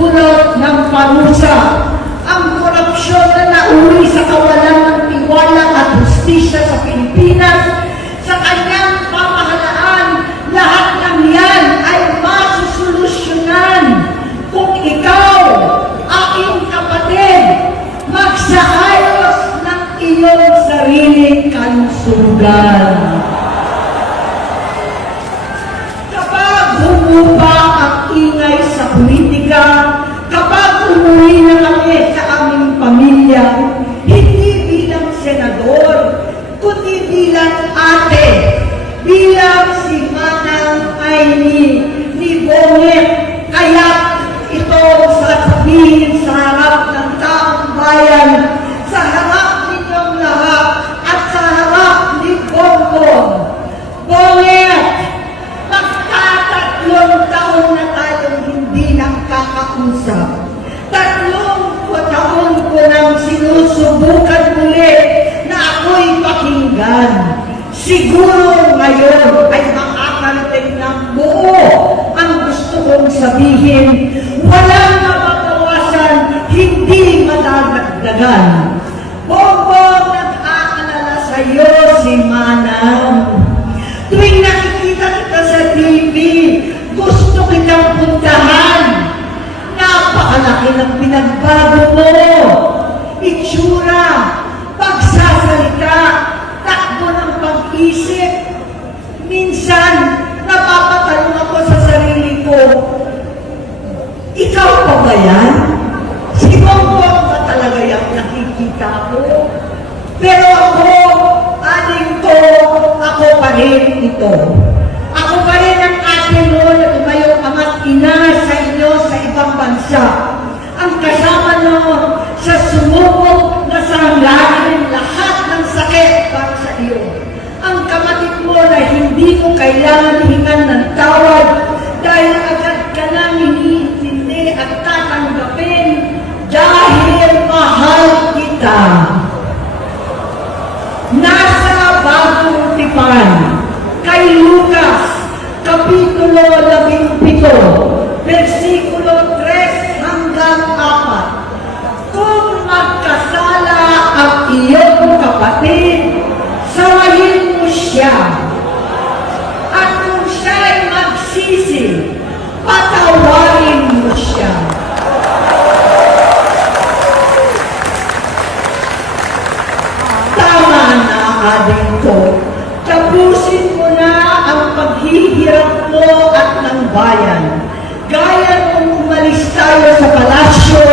dulot ng parusa. Ang korupsyon na nauwi sa kawalan ng tiwala at hustisya sa Pilipinas, sa kanyang pamahalaan, lahat ng yan ay masusolusyonan kung ikaw, aking kapatid, magsaayos ng iyong sariling kalusugan. Kapag humupa ang ingay sa politika, kapag umuwi na kami sa aming pamilya, hindi bilang senador, kundi bilang ate, bilang si Manang Aimee ni Bonget. Kaya ito sasabihin sa harap ng taong bayan, sa harap ninyong lahat, at sa harap ni Bongbong. Bonget, magtatatlong taon na tayong hindi nakakausap. 3 taon ko nang sinusubukan muli na ako'y pakinggan. Siguro ngayon ay makakarating ng buo ang gusto kong sabihin. Walang mababawasan, hindi madadagdagan. Bongbong, nag-aalala sa iyo si Manang. Tuwing nakikita kita sa TV, gusto kitang puntahan. Napakalaki ng pinagbago mo. Itsura, pagsasalita, takbo ng pag-isip. Minsan, napapatanong ako sa sarili ko, ikaw pa ba yan? Si Bongbong ba talaga yung nakikita ko? Pero ako, aling ko, ako pa rin ito. Ako pa rin ang ate mo na tumayo ama't ina sa inyo sa ibang bansa. Ang kasama mo sa sumubok na sanglain lahat ng sakit para sa iyo. Ang kapatid mo na hindi mo kailangan hingan ng tawad dahil agad ka nang iniintindi at tatanggapin dahil mahal kita. Nasa Bagong Tipan, kay Lucas, Kapitulo 17, versikulo 3 hanggang 4. Kung magkasala ang iyong kapatid, sawahin mo siya. At kung siya'y magsisi, patawarin mo siya. Tama na, adik ko. Tapusin mo na ang paghihirap mo at ng bayan. Gaya kung umalis tayo sa palasyo,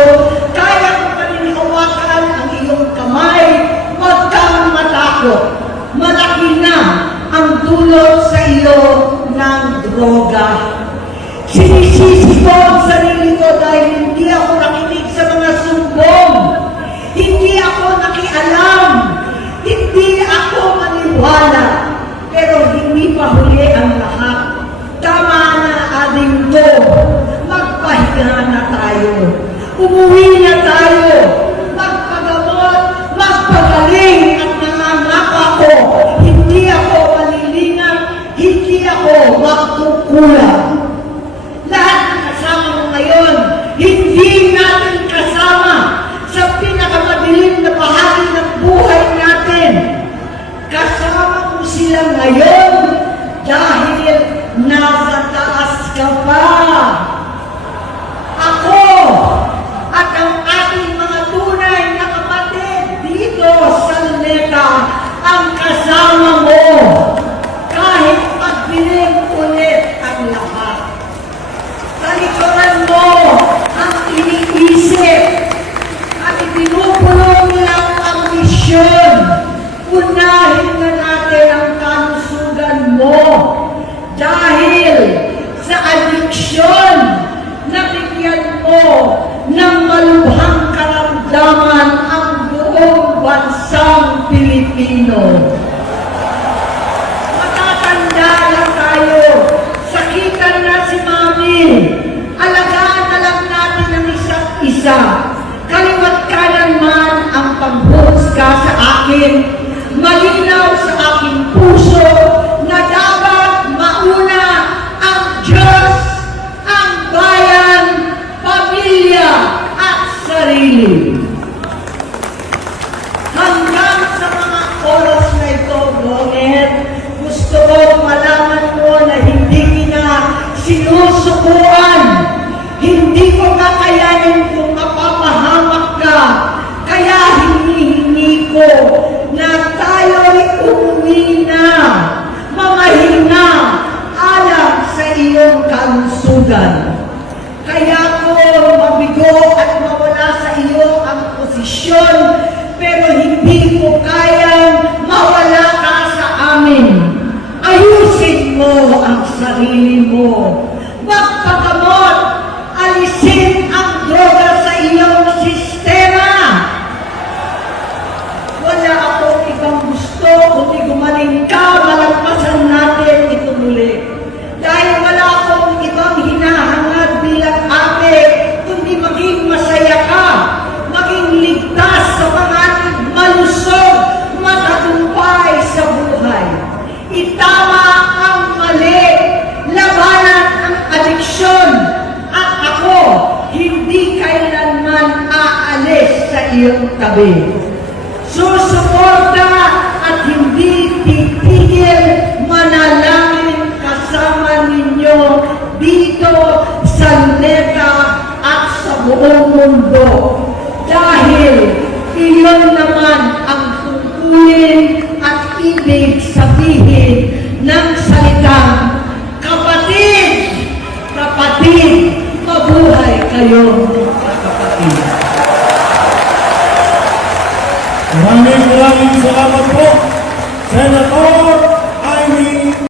kaya kung paninihawakan ang iyong kamay, huwag kang matakot. Malaki na ang dulot sa iyo ng droga. Sinisisi ko ang sarili ko dahil hindi ako nakinig sa mga sumbong. Hindi ako nakialam. Hindi ako maniwala. Pero hindi pa huli ang lahat. Tama na, ading ko. Magpahinga na tayo. Umuwi na tayo. Magpagamot, magpagaling at nangangako ako. Hindi ako malilingan, hindi ako magkukulang. Lahat ng kasama mo ngayon, hindi natin kasama sa pinakamadilim na bahagi ng buhay natin. Kasama mo sila ngayon dahil nasa taas ka pa. Ako at ang ating mga tunay na kapatid dito sa Luneta ang kasama mo kahit pagbiling ulit ang lahat. Talikuran mo ang iniisip at ipinupulong lang ang misyon. Unahin na natin ang kalusugan mo dahil sa adiksyon na bigyan mo ng malubhang karamdaman ang buong bansang Pilipino. Matatanda lang tayo, sakitan na si Mami, alagaan na lang natin ang isa't isa. Kaliwat kanan man ang pambuhusga sa akin, malinaw sa aking puso na dapat mauna ang Diyos, ang bayan, pamilya, sarili. Hanggang sa mga oras na ito, Bonget, gusto ko malaman mo na hindi kita sinusukuan. Hindi ko kakayanin kung mapapahamak ka. Kaya hinihingi ko na tayo'y umuwi na, mamahinga, alam sa iyong kalusugan. Kaya ko mabigo at mawala sa iyo ang posisyon, pero hindi ko kayang mawala ka sa amin. Ayusin mo ang sarili mo. Magpagamot, alisin ang droga sa iyong sistema. Wala akong ibang gusto kundi gumaling ka, malagpasan natin ito muli. Dahil wala akong ibang hinahangad bilang ate, kundi maging masaya ka, maging ligtas sa mga malusog, matagumpay sa buhay. Itama ang mali, labanan ang adiksyon, at ako hindi kailanman aalis sa iyong tabi. Susuporta at hindi titigil manalangin kasama ninyo dito sa Neta at sa buong mundo. Dahil iyon naman ang tungkulin at ibig sabihin ng salitang kapatid, kapatid, mabuhay kayo kapatid. Maraming salamat po, Senator